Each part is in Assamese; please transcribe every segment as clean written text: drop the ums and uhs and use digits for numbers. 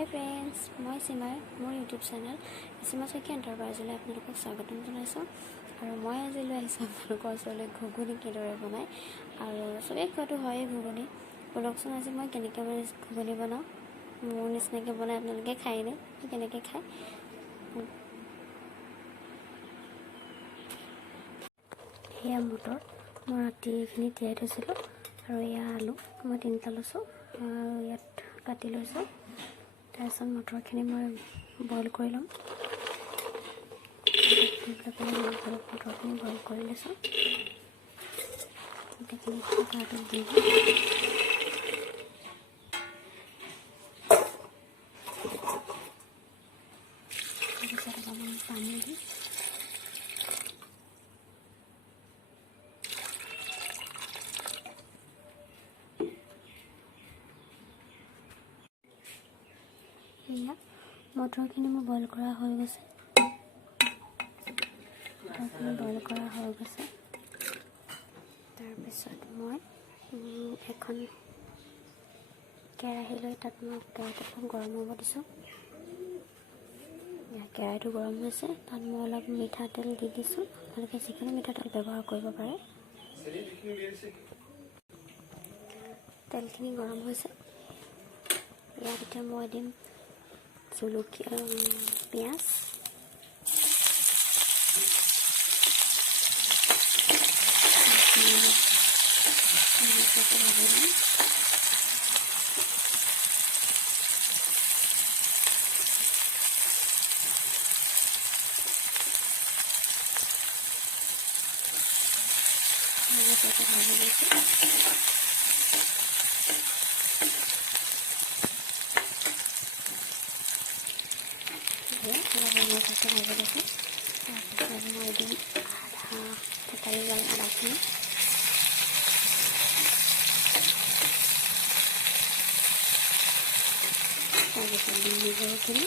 হাই ফ্ৰেণ্ডছ, মই সীমাই মোৰ ইউটিউব চেনেল সীমা শইকীয়া এণ্টাৰপ্ৰাইজলৈ আপোনালোকক স্বাগতম জনাইছোঁ। আৰু মই আজি লৈ আহিছোঁ আপোনালোকৰ ওচৰলৈ ঘুগুনি কিদৰে বনায়। আৰু চবেই খোৱাটো হয়েই ঘুগুনি। বলকচোন আজি মই কেনেকৈ ঘুগুনি বনাওঁ, মোৰ নিচিনাকৈ বনাই আপোনালোকে খায়নে, কেনেকৈ খায়। এয়া মটৰ মই ৰাতি এইখিনি তিয়াই থৈছিলোঁ, আৰু এয়া আলু মই 3টা লৈছোঁ আৰু ইয়াত কাটি লৈছোঁ। তাৰপিছত মটৰখিনি মই বইল কৰি ল'ম। মটৰখিনি বইল কৰি লৈছোঁ। গোটেইখিনি কুকাৰটোত দি দিম। তাৰপিছত অকণমান পানী দি এয়া মটৰখিনি মোৰ বইল কৰা হৈ গৈছে। তাৰপিছত মই এখন কেৰাহী লৈ তাত মই কেৰাহীটো গৰম হ'ব দিছোঁ। কেৰাহীটো গৰম হৈছে, তাত মই অলপ মিঠাতেল দি দিছোঁ। আপোনালোকে যিকোনো মিঠাতেল ব্যৱহাৰ কৰিব পাৰে। তেলখিনি গৰম হৈছে, ইয়াত এতিয়া মই দিম জলকীয়া, পিঁয়াজ, তাৰপিছত মই দিম থেতালি গ'ল আদাখিনি, তাৰপিছত দিম নহৰুখিনি,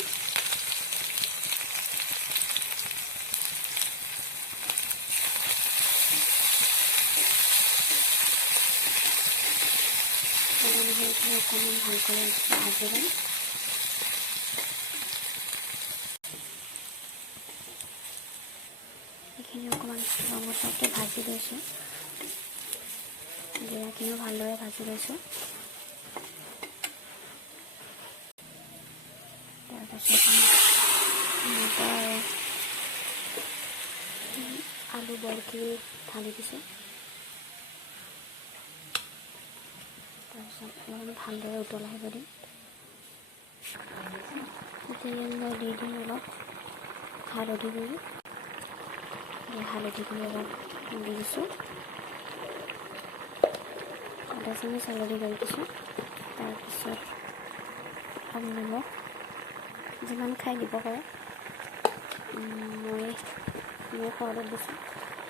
নহৰুখিনি অকণমান ভালকৈ ভাজি ল'ম। এইখিনি অকণমান ৰঙচুৱাকৈ ভাজি লৈছোঁ। জিৰাখিনিও ভালদৰে ভাজি লৈছোঁ। তাৰপাছত মটৰ আলু বইলখিনি ঢালি দিছোঁ। তাৰপিছত অলপ ভালদৰে উতল আহিব দিম। এতিয়া মই দি দিম অলপ হালধি গুড়ি। হালধি গুড়ি অলপ দি দিছোঁ। আধা চামুচ হালধি গুড়ি দিছোঁ। তাৰপিছত অলপ নিমখ, যিমান খাই দিব পাৰে। মই মোৰ সোৱাদত দিছোঁ,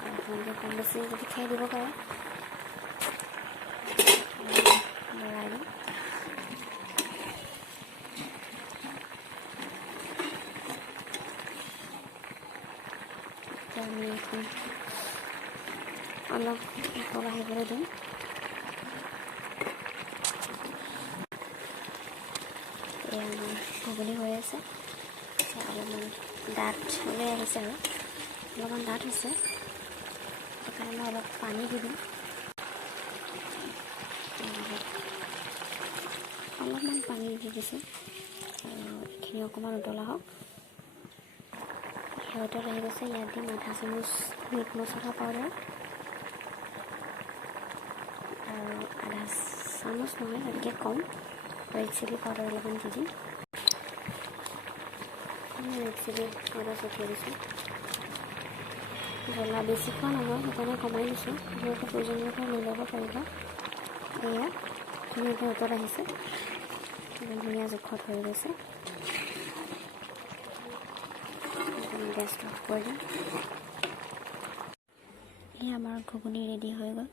আপোনালোকে কম বেছি যদি খাই দিব পাৰে। লৰাই দিম। আমি এখন অলপ উতল আহিবলৈ দিম। এয়া আমাৰ ঘুগুনি হৈ আছে। অলপমান ডাঠ হৈ আহিছে, আৰু অলপমান ডাঠ হৈছে, সেইকাৰণে মই অলপ পানী দি দিম। অলপমান পানী দি দিছোঁ, আৰু এইখিনি অকণমান উতলা হওক। উতল আহি গৈছে, ইয়াত দিম আধা চামুচ মিট মছলা পাউডাৰ, আৰু আধা চামুচ নহয়, তাতকৈ কম ৰেড চিলি পাউডাৰ অলপমান দি দিম। ৰেড চিলি পাউডাৰ ছটিয়াই দিছোঁ। জ্বলা বেছি খোৱা নহয়, সেইকাৰণে কমাই দিছোঁ। আপোনালোকে প্ৰয়োজনীয়তা লৈ ল'ব পাৰিব। এয়া ধুনীয়াকৈ উতল আহিছে, একদম ধুনীয়া জোখত হৈ গৈছে। গেছটো অফ কৰি দিম। এই আমাৰ ঘুগুনি ৰেডি হৈ গ'ল।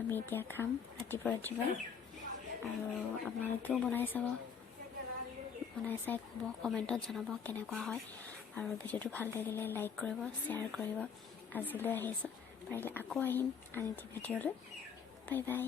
আমি এতিয়া খাম ৰাতিপুৱা। আৰু আপোনালোকেও বনাই চাব, বনাই চাই ক'ব, কমেণ্টত জনাব কেনেকুৱা হয়। আৰু ভিডিঅ'টো ভাল লাগিলে লাইক কৰিব, শ্বেয়াৰ কৰিব। আজিলৈ আহিছোঁ, পাৰিলে আকৌ আহিম আন এটি ভিডিঅ'লৈ। Bye bye.